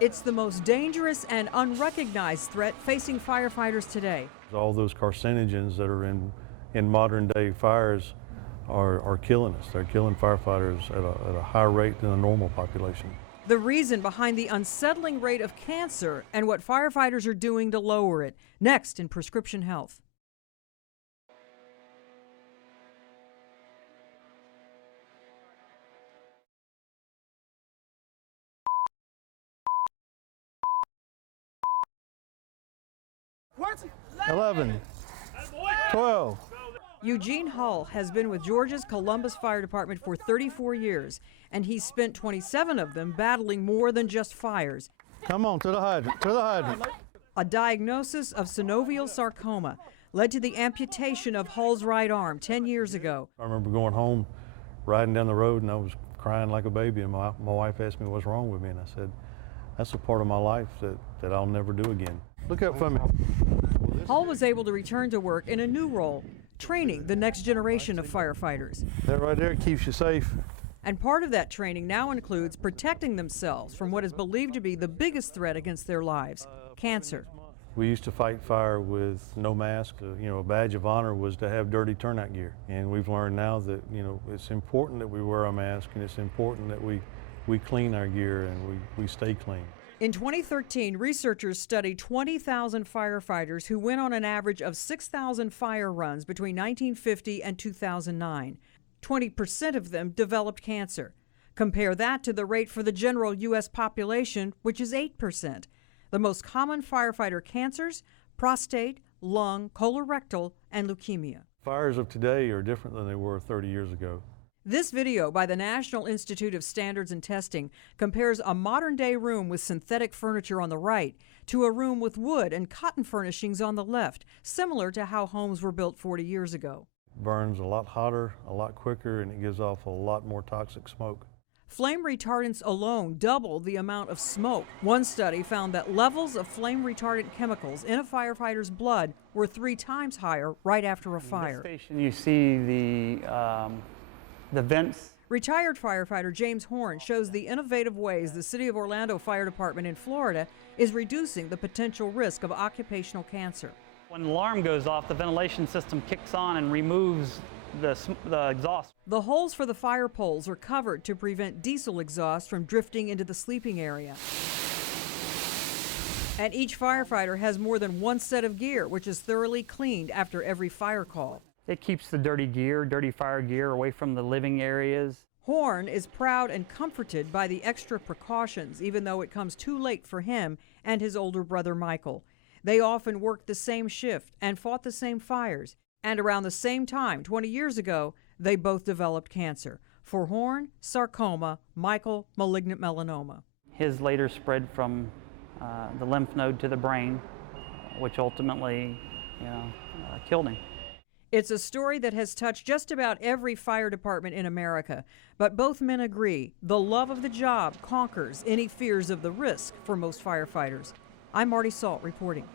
It's the most dangerous and unrecognized threat facing firefighters today. All those carcinogens that are in modern day fires are killing us. They're killing firefighters at a higher rate than the normal population. The reason behind the unsettling rate of cancer and what firefighters are doing to lower it. Next in Prescription Health. What? 11, 12. Eugene Hull has been with Georgia's Columbus Fire Department for 34 years, and he's spent 27 of them battling more than just fires. Come on, to the hydrant, to the hydrant. A diagnosis of synovial sarcoma led to the amputation of Hull's right arm 10 years ago. I remember going home, riding down the road, and I was crying like a baby, and my wife asked me what's wrong with me, and I said, that's a part of my life that I'll never do again. Look up for me. Hull was able to return to work in a new role, training the next generation of firefighters. That right there keeps you safe. And part of that training now includes protecting themselves from what is believed to be the biggest threat against their lives, cancer. We used to fight fire with no mask. A badge of honor was to have dirty turnout gear. And we've learned now that, it's important that we wear a mask, and it's important that we clean our gear and we stay clean. In 2013, researchers studied 20,000 firefighters who went on an average of 6,000 fire runs between 1950 and 2009. 20% of them developed cancer. Compare that to the rate for the general U.S. population, which is 8%. The most common firefighter cancers: prostate, lung, colorectal, and leukemia. Fires of today are different than they were 30 years ago. This video by the National Institute of Standards and Testing compares a modern-day room with synthetic furniture on the right to a room with wood and cotton furnishings on the left, similar to how homes were built 40 years ago. Burns a lot hotter, a lot quicker, and it gives off a lot more toxic smoke. Flame retardants alone double the amount of smoke. One study found that levels of flame retardant chemicals in a firefighter's blood were 3 times higher right after a fire. In this station you see the vents. Retired firefighter James Horn shows the innovative ways the City of Orlando Fire Department in Florida is reducing the potential risk of occupational cancer. When the alarm goes off, the ventilation system kicks on and removes the exhaust. The holes for the fire poles are covered to prevent diesel exhaust from drifting into the sleeping area. And each firefighter has more than one set of gear, which is thoroughly cleaned after every fire call. It keeps the dirty fire gear away from the living areas. Horn is proud and comforted by the extra precautions, even though it comes too late for him and his older brother Michael. They often worked the same shift and fought the same fires. And around the same time, 20 years ago, they both developed cancer. For Horn, sarcoma; Michael, malignant melanoma. His later spread from the lymph node to the brain, which ultimately, killed him. It's a story that has touched just about every fire department in America. But both men agree the love of the job conquers any fears of the risk for most firefighters. I'm Marty Salt reporting.